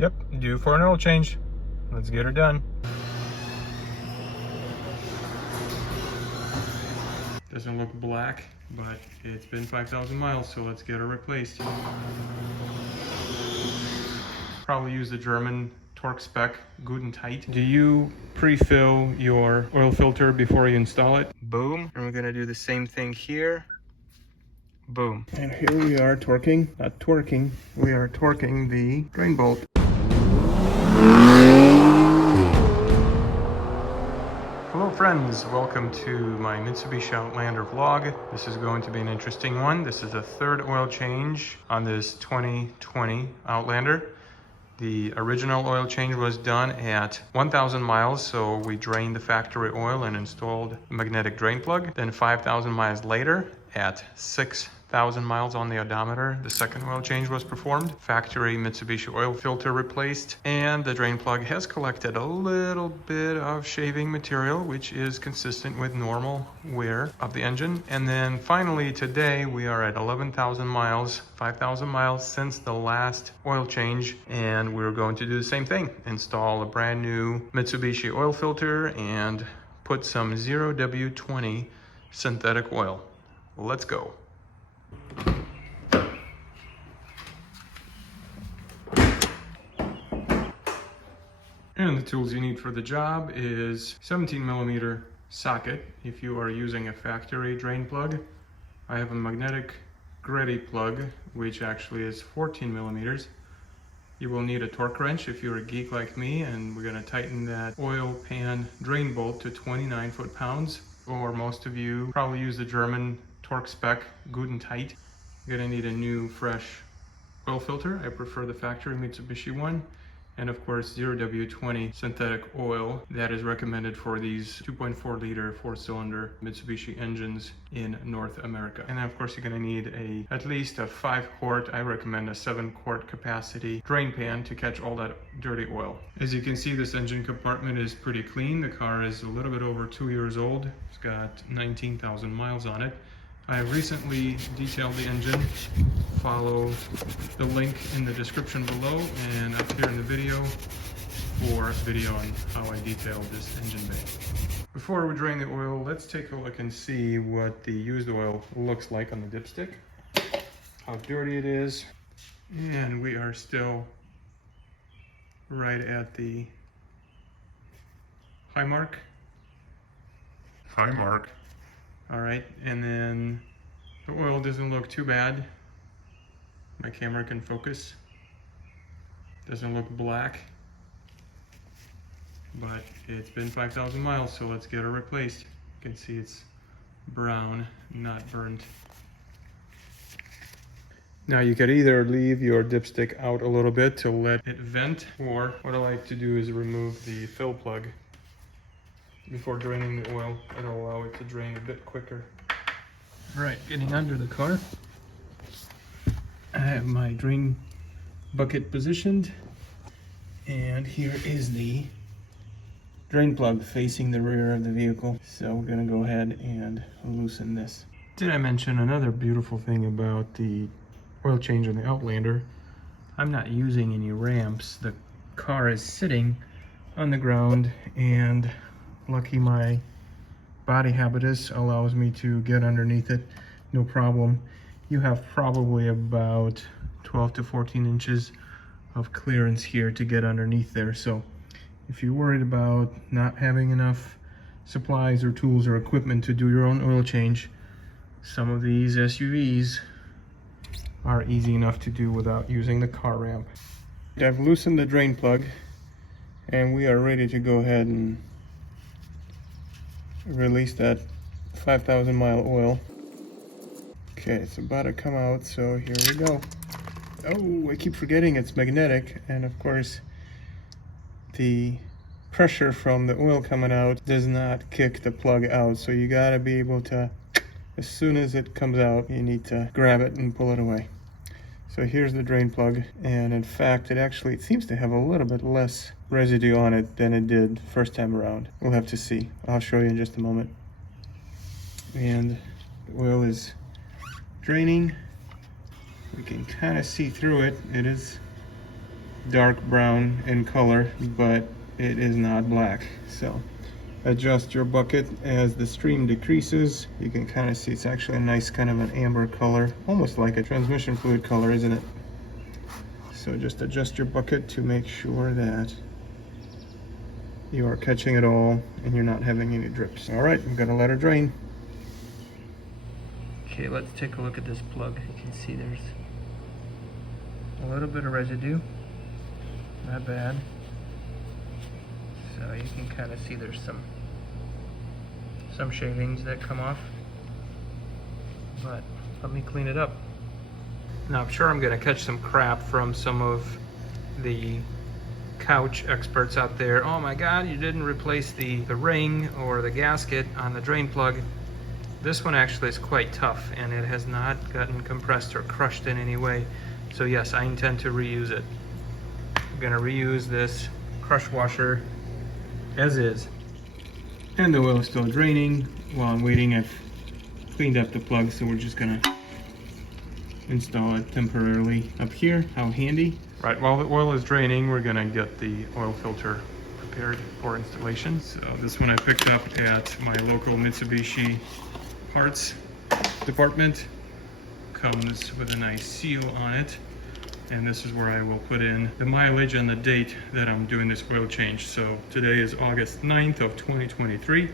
Yep, due for an oil change. Let's get her done. Doesn't look black, but it's been 5,000 miles, so let's get her replaced. Probably use the German torque spec, good and tight. Do you pre-fill your oil filter before you install it? Boom. And we're gonna do the same thing here. Boom. And here we are torquing, not twerking, we are torquing the drain bolt. Hello friends, welcome to my Mitsubishi Outlander vlog. This is going to be an interesting one. This is the third oil change on this 2020 Outlander. The original oil change was done at 1,000 miles, so we drained the factory oil and installed a magnetic drain plug. Then 5,000 miles later, at 6,000 miles on the odometer, the second oil change was performed. Factory Mitsubishi oil filter replaced, and the drain plug has collected a little bit of shaving material, which is consistent with normal wear of the engine. And then finally today we are at 11,000 miles, 5,000 miles since the last oil change, and we're going to do the same thing. Install a brand new Mitsubishi oil filter and put some 0W20 synthetic oil. Let's go. And the tools you need for the job is 17mm socket if you are using a factory drain plug. I have a magnetic gritty plug, which actually is 14mm. You will need a torque wrench if you're a geek like me, and we're going to tighten that oil pan drain bolt to 29 foot-pounds. Or most of you probably use the German torque spec, good and tight. You're going to need a new fresh oil filter. I prefer the factory Mitsubishi one. And of course 0W20 synthetic oil that is recommended for these 2.4 liter 4-cylinder Mitsubishi engines in North America. And then of course you're going to need at least a 5-quart, I recommend a 7-quart capacity drain pan to catch all that dirty oil. As you can see, this engine compartment is pretty clean. The car is a little bit over 2 years old. It's got 19,000 miles on it. I recently detailed the engine. Follow the link in the description below and up here in the video for a video on how I detailed this engine bay. Before we drain the oil, let's take a look and see what the used oil looks like on the dipstick, how dirty it is, and we are still right at the high mark. High mark. All right, and then the oil doesn't look too bad. My camera can focus. Doesn't look black, but it's been 5,000 miles, so let's get her replaced. You can see it's brown, not burnt. Now you could either leave your dipstick out a little bit to let it vent, or what I like to do is remove the fill plug before draining the oil. It'll allow it to drain a bit quicker. All right, getting under the car. I have my drain bucket positioned, and here is the drain plug facing the rear of the vehicle. So we're gonna go ahead and loosen this. Did I mention another beautiful thing about the oil change on the Outlander? I'm not using any ramps. The car is sitting on the ground, and lucky my body habitus allows me to get underneath it, no problem. You have probably about 12 to 14 inches of clearance here to get underneath there. So if you're worried about not having enough supplies or tools or equipment to do your own oil change, some of these SUVs are easy enough to do without using the car ramp. I've loosened the drain plug, and we are ready to go ahead and release that 5,000 mile oil. Okay, it's about to come out, so here we go. Oh, I keep forgetting it's magnetic, and of course the pressure from the oil coming out does not kick the plug out, so you gotta be able to, as soon as it comes out, you need to grab it and pull it away. So here's the drain plug, and in fact it seems to have a little bit less residue on it than it did first time around. We'll have to see. I'll show you in just a moment. And the oil is draining. We can kind of see through it. It is dark brown in color, but it is not black. So adjust your bucket as the stream decreases. You can kind of see it's actually a nice kind of an amber color, almost like a transmission fluid color, isn't it? So just adjust your bucket to make sure that you are catching it all and you're not having any drips. All right, I'm gonna let her drain. Okay, let's take a look at this plug. You can see there's a little bit of residue, not bad. So you can kind of see there's some shavings that come off, but let me clean it up. Now I'm sure I'm gonna catch some crap from some of the couch experts out there. Oh my God, you didn't replace the ring or the gasket on the drain plug. This one actually is quite tough and it has not gotten compressed or crushed in any way. So yes, I intend to reuse it. I'm gonna reuse this crush washer as is. And the oil is still draining while I'm waiting. I've cleaned up the plug, so we're just gonna install it temporarily up here. How handy. Right, while the oil is draining, we're gonna get the oil filter prepared for installation. So this one I picked up at my local Mitsubishi parts department. Comes with a nice seal on it. And this is where I will put in the mileage and the date that I'm doing this oil change. So today is August 9th of 2023,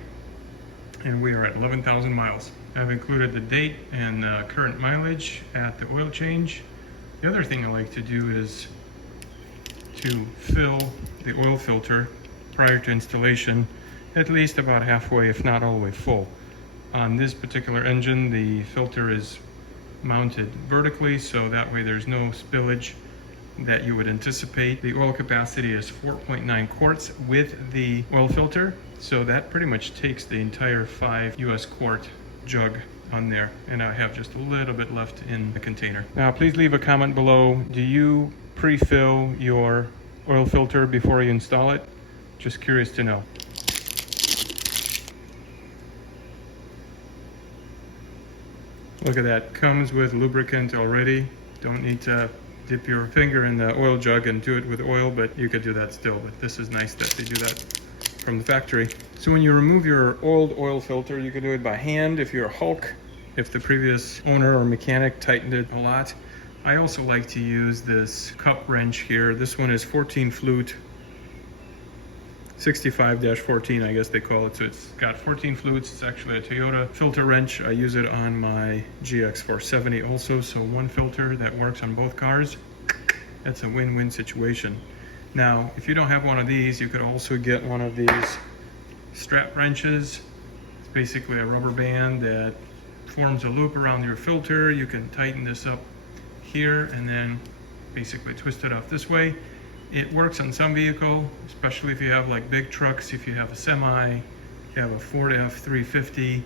and we are at 11,000 miles. I've included the date and current mileage at the oil change. The other thing I like to do is to fill the oil filter prior to installation, at least about halfway, if not all the way full. On this particular engine, the filter is mounted vertically, so that way there's no spillage that you would anticipate. The oil capacity is 4.9 quarts with the oil filter, so that pretty much takes the entire 5 US quart jug on there, and I have just a little bit left in the container. Now please leave a comment below. Do you pre-fill your oil filter before you install it? Just curious to know. Look at that, comes with lubricant already. Don't need to dip your finger in the oil jug and do it with oil, but you could do that still. But this is nice that they do that from the factory. So when you remove your old oil filter, you can do it by hand if you're a Hulk, if the previous owner or mechanic tightened it a lot. I also like to use this cup wrench here. This one is 14 flute, 65-14 I guess they call it. So it's got 14 flutes. It's actually a Toyota filter wrench. I use it on my GX470 also, so one filter that works on both cars. That's a win-win situation. Now if you don't have one of these, you could also get one of these strap wrenches. It's basically a rubber band that forms a loop around your filter. You can tighten this up here and then basically twist it off this way. It works on some vehicle, especially if you have like big trucks. If you have a semi, you have a Ford F350,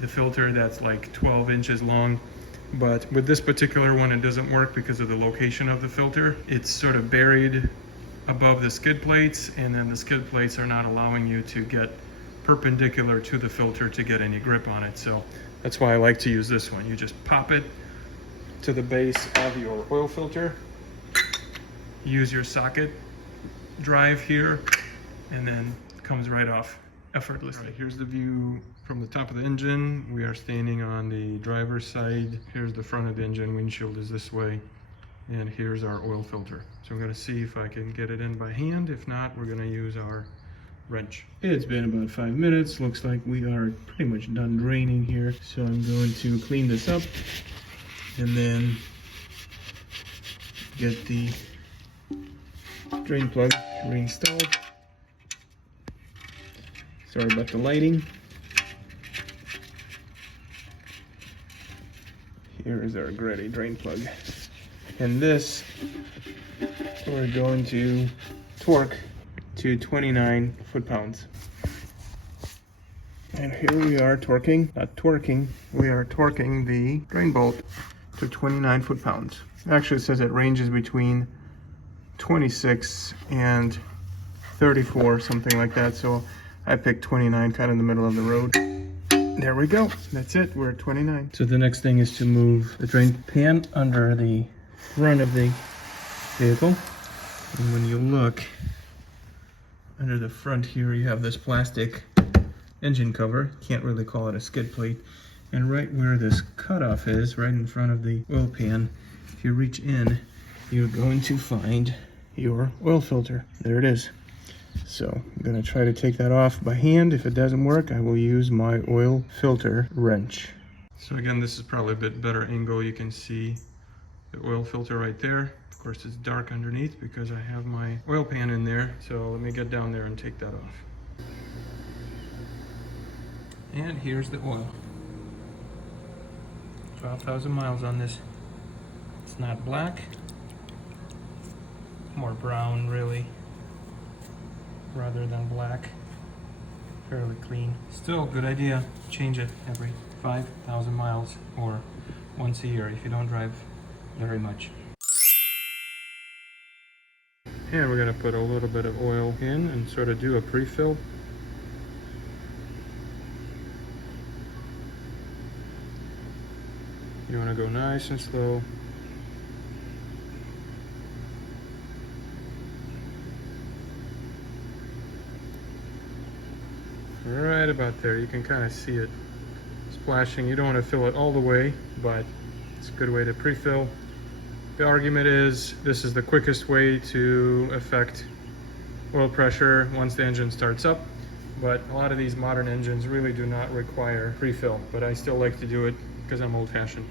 the filter that's like 12 inches long. But with this particular one, it doesn't work because of the location of the filter. It's sort of buried above the skid plates, and then the skid plates are not allowing you to get perpendicular to the filter to get any grip on it. So that's why I like to use this one. You just pop it to the base of your oil filter, use your socket drive here, and then it comes right off effortlessly. Right, here's the view from the top of the engine. We are standing on the driver's side. Here's the front of the engine. Windshield is this way, and here's our oil filter. So I'm going to see if I can get it in by hand. If not, we're going to use our wrench. It's been about 5 minutes. Looks like we are pretty much done draining here. So I'm going to clean this up and then get the drain plug reinstalled. Sorry about the lighting. Here is our Gretty drain plug. And this we're going to torque to 29 foot-pounds. And here we are torquing, not twerking, we are torquing the drain bolt to 29 foot-pounds. Actually, it says it ranges between 26 and 34, something like that. So I picked 29, kind of in the middle of the road. There we go. That's it. We're at 29. So the next thing is to move the drain pan under the front of the vehicle. And when you look under the front here, you have this plastic engine cover. Can't really call it a skid plate. And right where this cutoff is, right in front of the oil pan, if you reach in, you're going to find your oil filter. There it is. So I'm going to try to take that off by hand. If it doesn't work, I will use my oil filter wrench. So again, this is probably a bit better angle. You can see the oil filter right there. Of course, it's dark underneath because I have my oil pan in there. So let me get down there and take that off. And here's the oil. 12,000 miles on this. It's not black, more brown really, rather than black. Fairly clean. Still, good idea. Change it every 5,000 miles or once a year if you don't drive very much. And we're going to put a little bit of oil in and sort of do a pre-fill. You want to go nice and slow. Right about there. You can kind of see it splashing. You don't want to fill it all the way, but it's a good way to pre-fill. The argument is this is the quickest way to affect oil pressure once the engine starts up, but a lot of these modern engines really do not require pre-fill, but I still like to do it because I'm old-fashioned.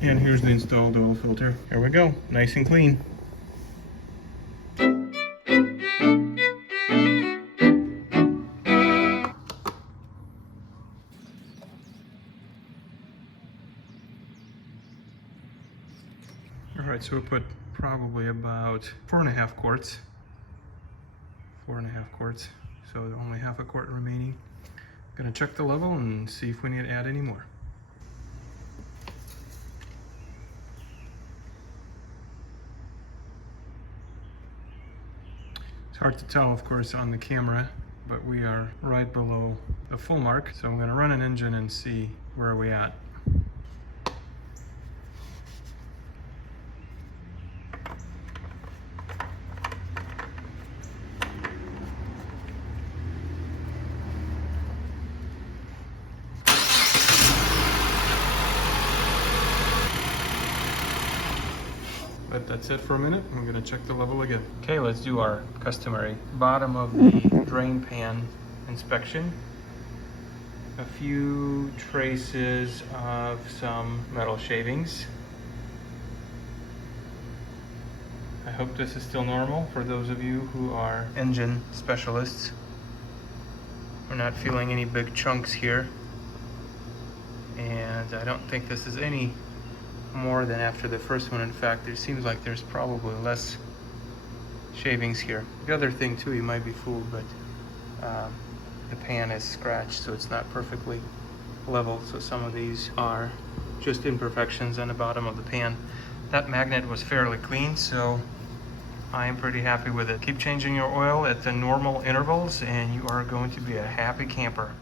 And here's the installed oil filter. There we go, nice and clean. All right, so we put probably about 4.5 quarts. 4.5 quarts, so only half a quart remaining. Gonna check the level and see if we need to add any more. It's hard to tell, of course, on the camera, but we are right below the full mark. So I'm gonna run an engine and see where are we at. But that's it for a minute. I'm gonna check the level again. Okay, let's do our customary bottom of the drain pan inspection. A few traces of some metal shavings. I hope this is still normal for those of you who are engine specialists. We're not feeling any big chunks here. And I don't think this is any more than after the first one. In fact, there seems like there's probably less shavings here. The other thing too, you might be fooled, but the pan is scratched, so it's not perfectly level. So some of these are just imperfections on the bottom of the pan. That magnet was fairly clean, so I am pretty happy with it. Keep changing your oil at the normal intervals and you are going to be a happy camper.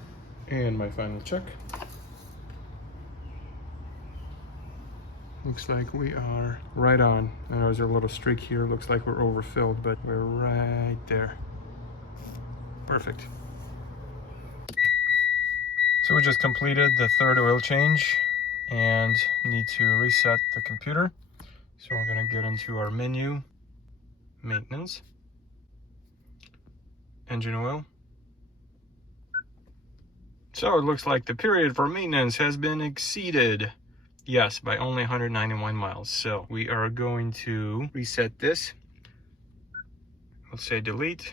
And my final check. Looks like we are right on. I know there's a little streak here. Looks like we're overfilled, but we're right there. Perfect. So we just completed the third oil change and need to reset the computer. So we're gonna get into our menu, maintenance, engine oil. So it looks like the period for maintenance has been exceeded. Yes, by only 191 miles. So we are going to reset this. Let's say delete.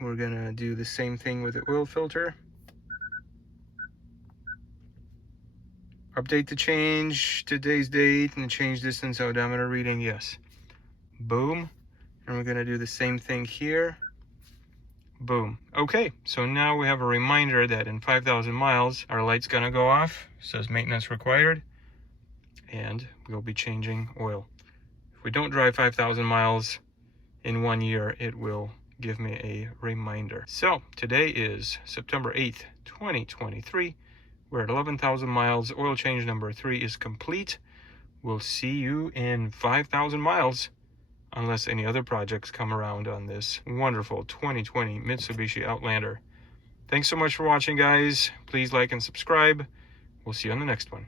We're gonna do the same thing with the oil filter. Update the change, today's date, and change distance odometer reading, yes. Boom. And we're gonna do the same thing here. Boom. Okay, so now we have a reminder that in 5,000 miles, our light's gonna go off. It says maintenance required. And we'll be changing oil. If we don't drive 5,000 miles in 1 year, it will give me a reminder. So today is September 8th, 2023. We're at 11,000 miles. Oil change number 3 is complete. We'll see you in 5,000 miles, unless any other projects come around on this wonderful 2020 Mitsubishi Outlander. Thanks so much for watching, guys. Please like and subscribe. We'll see you on the next one.